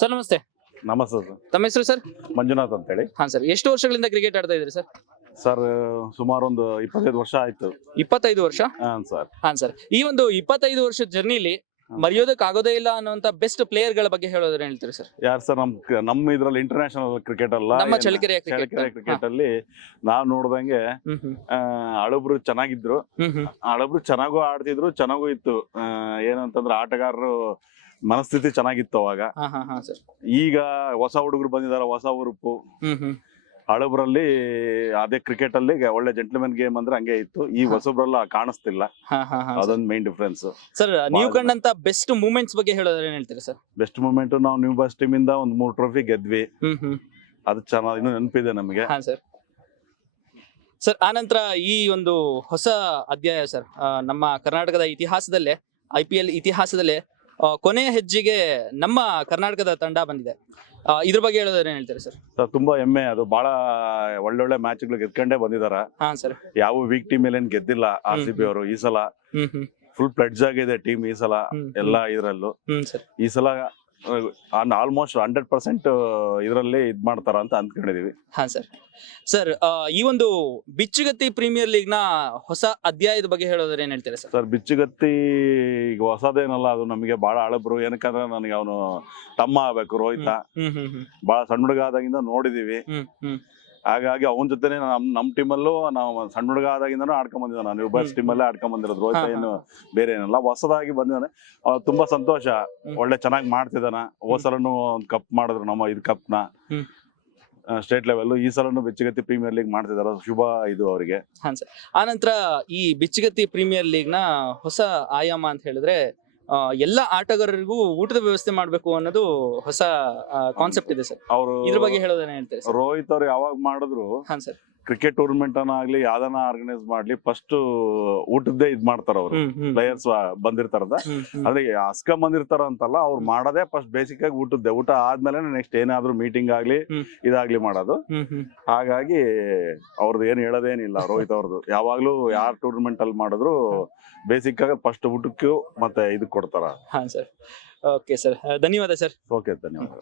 Sir ನಮಸ್ತೆ. ನಮಸ್ತೆ sir. ತಮ್ಮ ಹೆಸರು ಸರ್? ಮಂಜುನಾಥ್ ಅಂತ ಹೇಳಿ ಹಾ ಸರ್. ಎಷ್ಟು ವರ್ಷಗಳಿಂದ ಕ್ರಿಕೆಟ್ ಆಡ್ತಾ ಇದ್ರಿ ಸರ್? ಸರ್ ಸುಮಾರು ಒಂದು ಇಪ್ಪತ್ತೈದು ವರ್ಷ ಆಯ್ತು. ಇಪ್ಪತ್ತೈದು ವರ್ಷ? ಹಾ ಸರ್. ಹಾ ಸರ್. ಈ ಒಂದು ಇಪ್ಪತ್ತೈದು ವರ್ಷದ ಜರ್ನಿಲಿ ಮರೆಯೋದಕ್ ಆಗೋದೇ ಇಲ್ಲ ಅನ್ನುವಂತ ಬೆಸ್ಟ್ ಪ್ಲೇಯರ್ಗಳ ಬಗ್ಗೆ ಹೇಳೋದ್ರೆ ಹೇಳ್ತೀರಿ ಸರ್ ಯಾರು ಸರ್ ನಮ್ ನಮ್ಮ ಇದ್ರಲ್ಲಿ ಇಂಟರ್ನ್ಯಾಷನಲ್ ಕ್ರಿಕೆಟ್ ಅಲ್ಲ ನಮ್ಮ ಚಳ್ಳಕೆರೆ ಕ್ರಿಕೆಟ್ ಅಲ್ಲಿ ನಾವ್ ನೋಡ್ದಂಗೆ ಹಳಬ್ರು ಚೆನ್ನಾಗಿದ್ರು. ಹಳಬ್ರು ಚೆನ್ನಾಗೂ ಆಡ್ತಿದ್ರು ಚೆನ್ನಾಗೂ ಇತ್ತು. ಏನಂತಂದ್ರೆ ಆಟಗಾರರು ಮನಸ್ಥಿತಿ ಚೆನ್ನಾಗಿತ್ತು ಅವಾಗ. ಈಗ ಹೊಸ ಹುಡುಗರು ಬಂದಿದಾರ ಹೊಸ ಉರುಪು ಹಳಬ್ರಲ್ಲಿ ಅದೇ ಕ್ರಿಕೆಟ್ ಅಲ್ಲಿ ಒಳ್ಳೆ ಜೆಂಟ್ಲ್ಮನ್ ಗೇಮ್ ಅಂದ್ರೆ ಹಂಗೆ ಇತ್ತು. ಈ ಹೊಸಬ್ರಲ್ಲ ಕಾಣಿಸ್ತಿಲ್ಲ. ಅದೊಂದ್ ಮೈನ್ ಡಿಫ್ರೆನ್ಸ್ ಸರ್ ನೀವು ಕಂಡಂತ ಬೆಸ್ಟ್ ಮೂಮೆಂಟ್ಸ್ ಬಗ್ಗೆ ಹೇಳೋದ್ರೆ ಏನ್ ಹೇಳ್ತೀರಿ ಸರ್? ಬೆಸ್ಟ್ ಮೂಮೆಂಟ್ ನಾವು ನ್ಯೂ ಬಸ್ ಟೀಮ್ ಇಂದ ಒಂದ್ ಮೂರ್ ಟ್ರೋಫಿ ಗೆದ್ವಿ. ಅದು ಚೆನ್ನಾಗಿ ಇನ್ನೂ ನೆನಪಿದೆ ನಮಗೆ. ಹಾ ಸರ್. ಸರ್ ಆನಂತರ ಈ ಒಂದು ಹೊಸ ಅಧ್ಯಾಯ ಸರ್ ನಮ್ಮ ಕರ್ನಾಟಕದ ಇತಿಹಾಸದಲ್ಲೇ ಐ ಪಿ ಎಲ್ ಇತಿಹಾಸದಲ್ಲೇ ಕೊನೆಯ ಹೆಜ್ಜೆಗೆ ನಮ್ಮ ಕರ್ನಾಟಕದ ತಂಡ ಬಂದಿದೆ. ಇದ್ರ ಬಗ್ಗೆ ಹೇಳೋದ್ರೆ ಏನ್ ಹೇಳ್ತೀರಿ ಸರ್? ಸರ್ ತುಂಬಾ ಹೆಮ್ಮೆ. ಅದು ಬಹಳ ಒಳ್ಳೊಳ್ಳೆ ಮ್ಯಾಚ್ಗಳು ಗೆದ್ಕೊಂಡೇ ಬಂದಿದಾರ. ಹಾ ಸರ್. ಯಾವ ವೀಕ್ ಟೀಮ್ ಮೇಲೆ ಏನ್ ಗೆದ್ದಿಲ್ಲ ಆರ್ ಸಿ ಬಿ ಅವರು ಈ ಸಲ. ಹ್ಮ್ ಹ್ಮ್. ಫುಲ್ ಪ್ಲಡ್ಜ್ ಆಗಿದೆ ಟೀಮ್ ಈ ಸಲ. ಎಲ್ಲಾ ಇದ್ರಲ್ಲೂ. ಹ್ಮ್ ಸರ್. ಈ ಸಲ ಆಲ್ಮೋಸ್ಟ್ ಹಂಡ್ರೆಡ್ ಪರ್ಸೆಂಟ್ ಇದರಲ್ಲಿ ಇದು ಮಾಡ್ತಾರ ಅಂತ ಅಂದ್ಕೊಂಡಿದೀವಿ. ಹಾ ಸರ್ ಸರ್ ಈ ಒಂದು ಬಿಚ್ಚುಗತ್ತಿ ಪ್ರೀಮಿಯರ್ ಲೀಗ್ನ ಹೊಸ ಅಧ್ಯಾಯದ ಬಗ್ಗೆ ಹೇಳೋದ್ರೆ ಏನ್ ಹೇಳ್ತೀರಾ ಸರ್ ಸರ್ ಬಿಚ್ಚುಗತ್ತಿ ಈಗ ಹೊಸದೇನಲ್ಲ ಅದು ನಮಗೆ ಬಹಳ ಹಳಬ್ರು. ಏನಕ್ಕಂದ್ರೆ ನನಗೆ ಅವನು ತಮ್ಮ ಆಗ್ಬೇಕು ರೋಹಿತ. ಹ್ಮ್ ಹ್ಮ್ ಹ್ಮ್ ಬಹಳ ಸಣ್ಣ ಹುಡುಗ ಆದಾಗಿಂದ ನೋಡಿದೀವಿ. ಹ್ಮ್ ಹ್ಮ್. ಹಾಗಾಗಿ ಅವನ ಜೊತೆನೆ ನಮ್ ನಮ್ ಟೀಮಲ್ಲೂ ನಾವು ಸಣ್ಣ ಹುಡುಗ ಆದಾಗಿಂದನು ಆಡ್ಕೊಂಡ್ ಬಂದಿದ್ದೆ ನಾನು ಬಸ್ ಟೀಮಲ್ಲೇ ಟೀಮ್ ಅಲ್ಲೇ ಆಡ್ಕೊಂಡ್ ಬಂದಿರೋದು. ರೋಹಿತ ಏನು ಬೇರೆ ಏನಲ್ಲ ಹೊಸದಾಗಿ ಬಂದಿದ್ದಾನೆ ತುಂಬಾ ಸಂತೋಷ. ಒಳ್ಳೆ ಚೆನ್ನಾಗಿ ಮಾಡ್ತಿದ್ದಾನ ಹೋದ್ ಸಲನು ಒಂದ್ ಕಪ್ ಮಾಡಿದ್ರು ನಮ್ಮ ಇದು ಕಪ್ನ ನ. ಸ್ಟೇಟ್ ಲೆವೆಲ್ ಈ ಸಲನು ಬೆಚ್ಚಗತ್ತಿ ಪ್ರೀಮಿಯರ್ ಲೀಗ್ ಮಾಡ್ತಿದಾರ. ಶುಭ ಇದು ಅವರಿಗೆ. ಹಾ ಸರ್. ಆನಂತರ ಈ ಬಿಚ್ಚುಗತ್ತಿ ಪ್ರೀಮಿಯರ್ ಲೀಗ್ನ ಹೊಸ ಆಯಾಮ ಅಂತ ಹೇಳಿದ್ರೆ ಎಲ್ಲ ಆಟಗಾರರಿಗೂ ಊಟದ ವ್ಯವಸ್ಥೆ ಮಾಡಬೇಕು ಅನ್ನೋದು ಹೊಸ ಕಾನ್ಸೆಪ್ಟ್ ಇದೆ ಸರ್. ಅವರು ಇದ್ರ ಬಗ್ಗೆ ಹೇಳೋದೇನೆ ಹೇಳ್ತಾರೆ ರೋಹಿತ್ ಅವ್ರು ಯಾವಾಗ ಮಾಡಿದ್ರು ಹಾ ಸರ್. ಕ್ರಿಕೆಟ್ ಟೂರ್ನಮೆಂಟ್ ಅನ್ನ ಆಗ್ಲಿ ಯಾವ್ದನ್ನ ಆರ್ಗನೈಸ್ ಮಾಡ್ಲಿ ಫಸ್ಟ್ ಊಟದ್ದೇ ಇದ್ ಮಾಡ್ತಾರ ಅವ್ರು. ಪ್ಲೇಯರ್ಸ್ ಬಂದಿರ್ತಾರದ ಅಂದ್ರೆ ಹಸ್ಕೊಂಡ್ ಬಂದಿರ್ತಾರ ಅಂತಲ್ಲ ಅವ್ರು ಮಾಡೋದೇ ಫಸ್ಟ್ ಬೇಸಿಕ್ ಆಗಿ ಊಟದ್ದೆ. ಊಟ ಆದ್ಮೇಲೆ ನೆಕ್ಸ್ಟ್ ಏನಾದ್ರು ಮೀಟಿಂಗ್ ಆಗ್ಲಿ ಇದಾಗ್ಲಿ ಮಾಡೋದು. ಹಾಗಾಗಿ ಅವ್ರದ್ದು ಏನ್ ಹೇಳೋದೇನಿಲ್ಲ ರೋಹಿತ್ ಅವ್ರದ್ದು ಯಾವಾಗ್ಲೂ ಯಾರ್ ಟೂರ್ನಮೆಂಟ್ ಅಲ್ಲಿ ಮಾಡಿದ್ರು ಬೇಸಿಕ್ ಆಗಿ ಫಸ್ಟ್ ಊಟಕ್ಕೂ ಮತ್ತೆ ಇದಕ್ ಕೊಡ್ತಾರ. ಹಾ ಸರ್ ಓಕೆ ಸರ್ ಧನ್ಯವಾದ ಸರ್ ಓಕೆ ಧನ್ಯವಾದ.